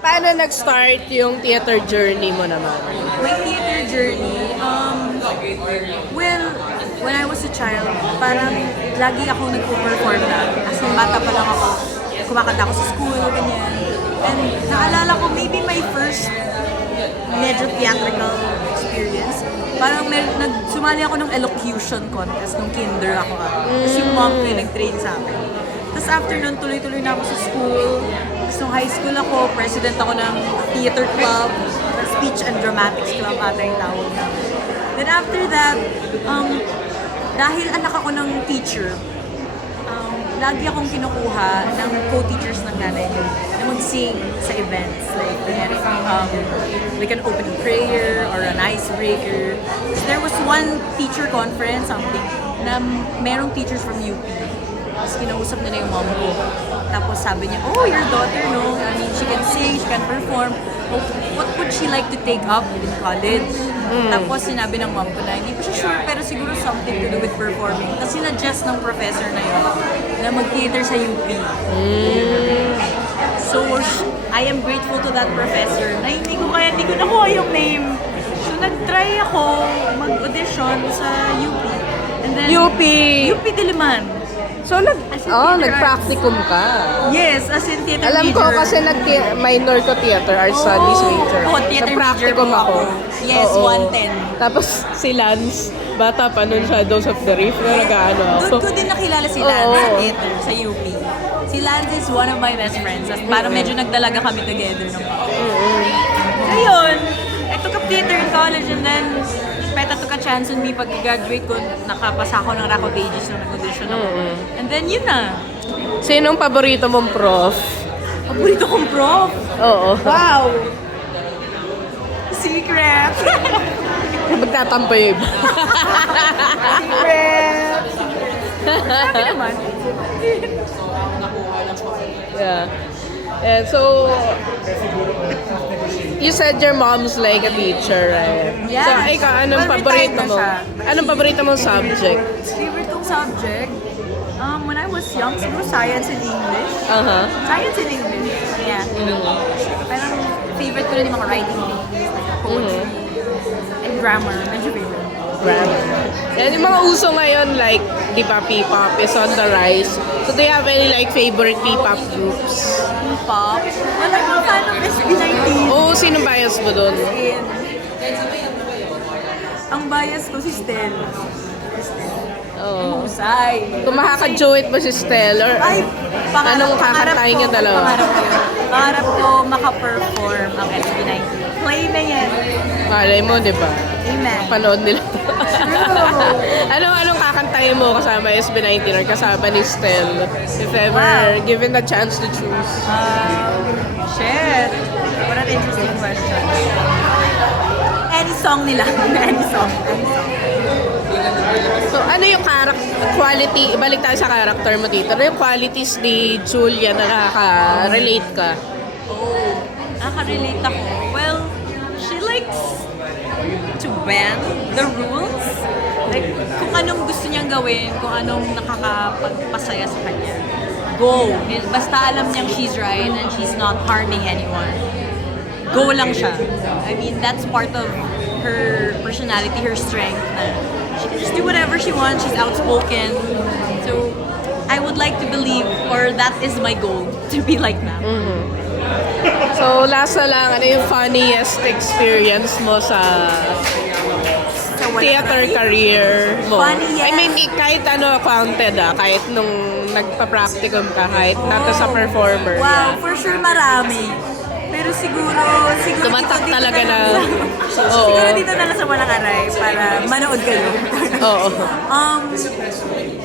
Paano nag-start yung theater journey mo naman? My theater journey, well, when I was a child, parang lagi ako nagpo-perform na. As in, bata pa lang ako, kumakanta ako sa school, ganyan. And naalala ko, maybe my first medyo theatrical experience, parang sumali ako ng elocution contest nung kinder ako. Tapos yung mom ko yung nag-train sa akin. Tapos after nun, tuloy-tuloy na ako sa school. Tapos nung high school ako, president ako ng theater club, speech and dramatics club ata yung tawag namin. Then after that, dahil anak ako ng teacher, lagi akong kinukuha ng co-teachers ng nanay ko na mag-sing sa events. Like an opening prayer or an icebreaker. So there was one teacher conference, something, na merong teachers from UP. Tapos kinausap nila yung mom ko. Tapos sabi niya, oh, your daughter, no? I mean, she can sing, she can perform. What would she like to take up in college? Tapos sinabi ng mom ko na, hindi ko siya sure, pero siguro something to do with performing. Tapos sinadjust ng professor na yun na mag-theater sa UP. So, I am grateful to that professor na hindi ko nakuha yung name. So, nag-try ako mag-audition sa UP. And then, UP! UP Diliman. So, nag-practicum ka? Yes, as in theater Alam ko major. kasi nag-minor ko theater, art studies major. Oo, theater Sa practicum major ako. Yes, Oo. 110. Tapos si Lance, bata pa nun, Shadows of the Reef, na nag-ano ako. Doon ko din nakilala si Lance Oo. sa theater, sa UP. Si Lance is one of my best friends. At parang medyo nagdalaga kami together. Ayun, I took up theater in college and then Peta took a chance on me pag-graduate ko. Nakapasa ako ng Raco Pages nung nag-audition ako. And then yun na. Sinong paborito mong prof? Paborito kong prof. Oo. Wow! Secret! Magtatampo yung iba. Secret! Sabi naman. Yeah. And so, you said your mom's like a teacher, right? Yes. So, ikaw, anong Well, paborito retired na mo? siya. Anong paborito mong subject? Favorite kong subject? When I was young, siguro science and English. Uh-huh. Science and English. Yeah. Parang favorite ko rin yung mga writing things, like poetry and grammar. Medyo favorite. Grammar. And yung mga uso ngayon, like, di ba, P-pop is on the rise. So, do you have any, like, favorite P-pop groups? Pop. Well, I'm a fan of SB19. Oo, sinong bias mo dun? And ang bias ko si Stel. Oo. Husay. Kung makaka-duet mo si Stell, or Ay, anong kakantahin niyo dalawa? Pangarap ko yun. Pangarap ko maka-perform ang SB19. Play na yan. Malay mo, di ba? Amen. Panood nila. True. Anong kakantahin mo kasama SB19 or kasama ni Stell? If ever given the chance to choose. Shit. What an interesting question. Any song nila. Any song. So, ano yung quality, balik tayo sa character mo dito, ano yung qualities ni Julia na nakaka-relate ka? Oh, nakaka-relate ako. Well, she likes to bend the rules. Like, kung anong gusto niyang gawin, kung anong nakakapagpasaya sa kanya. Go! Basta alam niyang she's right and she's not harming anyone. Go lang siya. I mean, that's part of her personality, her strength. She can just do whatever she wants. She's outspoken. So, I would like to believe, or that is my goal, to be like that. So, last na lang, ano yung funniest experience mo sa theater career mo? Funniest? I mean, kahit ano counted kahit nung nagpa-practicum ka, kahit nato sa performer. Wow, for sure marami. Pero siguro Tumatak dito talaga na. Oo. Siguro dito na lang sa Walang Aray para manood kayo. Oo.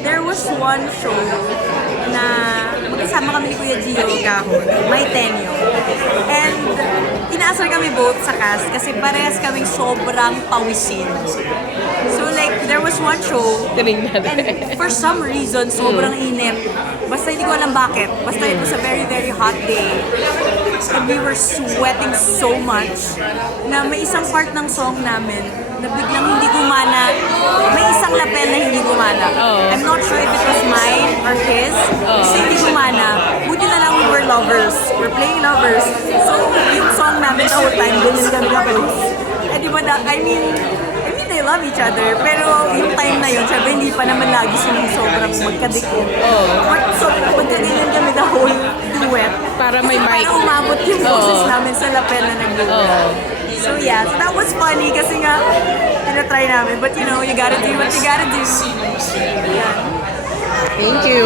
There was one show na magkasama kami ni Kuya Gio Gahon, May Tenyo. And inaasar kami both sa cast kasi parehas kaming sobrang pawisin. So like, there was one show Tinignan. and for some reason, sobrang init. Basta hindi ko alam bakit. Basta it was a very, very hot day. And we were sweating so much na may isang part ng song namin na biglang hindi gumana. May isang lapel na hindi gumana. I'm not sure if it was mine or his. Kasi hindi gumana. Buti na lang we were lovers. We're playing lovers. So, I mean, they love each other. Pero yung time na yun, syempre hindi pa naman lagi silang sobrang magkadikit. So, magkaganyan kami the whole duet. Para may mic. Para umabot yung boses namin sa lapel na nag-duet. So yeah, so that was funny kasi nga, tinatry namin. But you know, you gotta do what you gotta do. Yeah. Thank you.